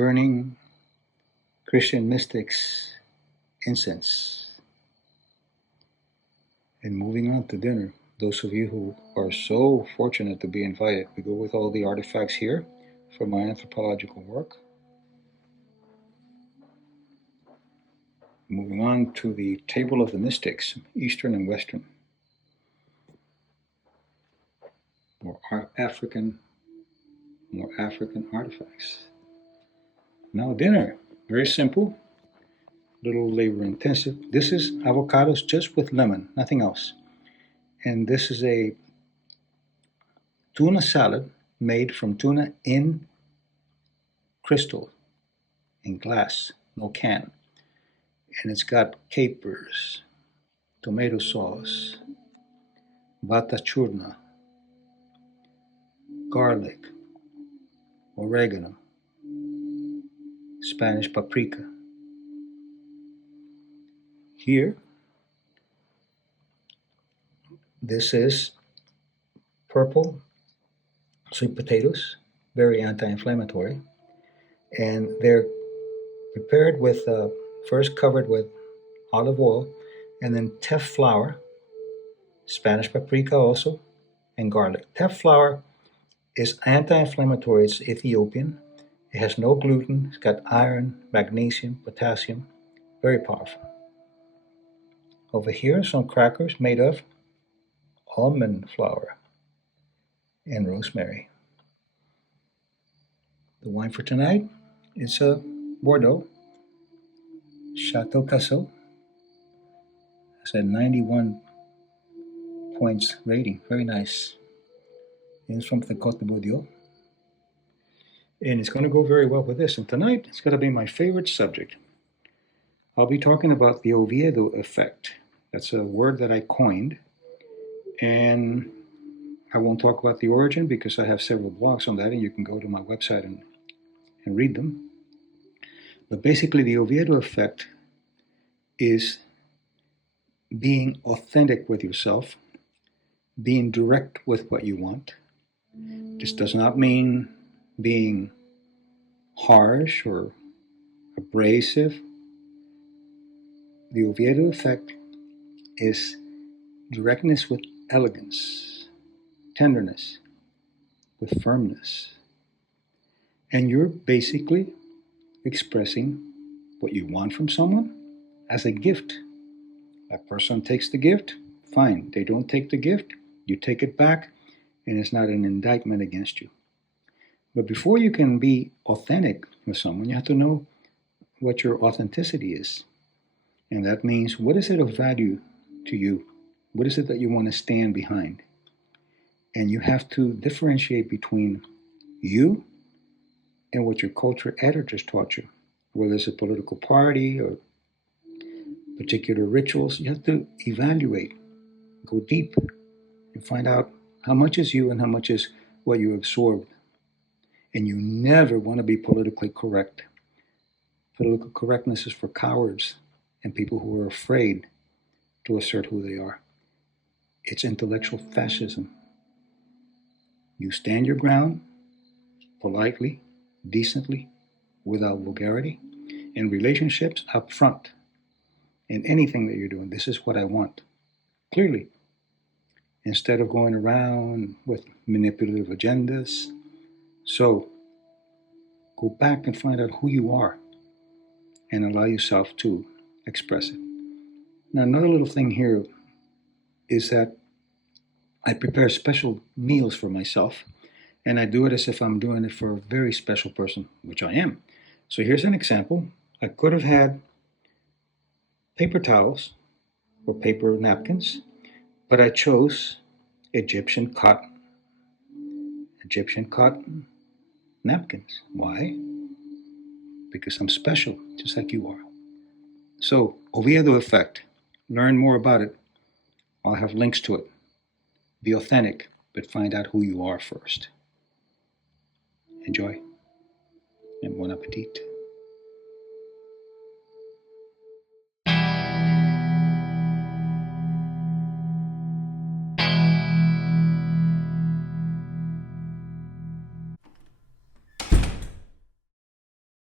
burning Christian mystics incense. And moving on to dinner, those of you who are so fortunate to be invited, we go with all the artifacts here from my anthropological work. Moving on to the table of the mystics, Eastern and Western, more African artifacts. Now dinner, very simple, little labor intensive. This is avocados just with lemon, nothing else. And this is a tuna salad made from tuna in crystal, in glass, no can. And it's got capers, tomato sauce, vata churna, garlic, oregano, Spanish paprika. Here, this is purple sweet potatoes, very anti-inflammatory, and they're prepared with first covered with olive oil and then teff flour, Spanish paprika also, and garlic. Teff flour is anti-inflammatory. It's Ethiopian. It has no gluten. It's got iron, magnesium, potassium. Very powerful. Over here, some crackers made of almond flour and rosemary. The wine for tonight is a Bordeaux Chateau Cassel. It's a 91 points rating. Very nice. It's from the Côte de Bordeaux. And it's going to go very well with this. And tonight, it's going to be my favorite subject. I'll be talking about the Oviedo Effect. That's a word that I coined. And I won't talk about the origin because I have several blogs on that, and you can go to my website and read them. But basically, the Oviedo Effect is being authentic with yourself, being direct with what you want. This does not mean being harsh or abrasive. The Oviedo Effect is directness with elegance, tenderness with firmness. And you're basically expressing what you want from someone as a gift. That person takes the gift, fine. They don't take the gift, you take it back, and it's not an indictment against you. But before you can be authentic with someone, you have to know what your authenticity is. And that means, what is it of value to you? What is it that you want to stand behind? And you have to differentiate between you and what your culture editors taught you, whether it's a political party or particular rituals. You have to evaluate, go deep, and find out how much is you and how much is what you absorbed. And you never want to be politically correct. Political correctness is for cowards and people who are afraid to assert who they are. It's intellectual fascism. You stand your ground politely, decently, without vulgarity, in relationships up front. In anything that you're doing, this is what I want. Clearly, instead of going around with manipulative agendas. So, go back and find out who you are and allow yourself to express it. Now, another little thing here is that I prepare special meals for myself, and I do it as if I'm doing it for a very special person, which I am. So here's an example. I could have had paper towels or paper napkins, but I chose Egyptian cotton napkins. Why? Because I'm special, just like you are. So, Oviedo Effect. Learn more about it. I'll have links to it. Be authentic, but find out who you are first. Enjoy, and bon appetit.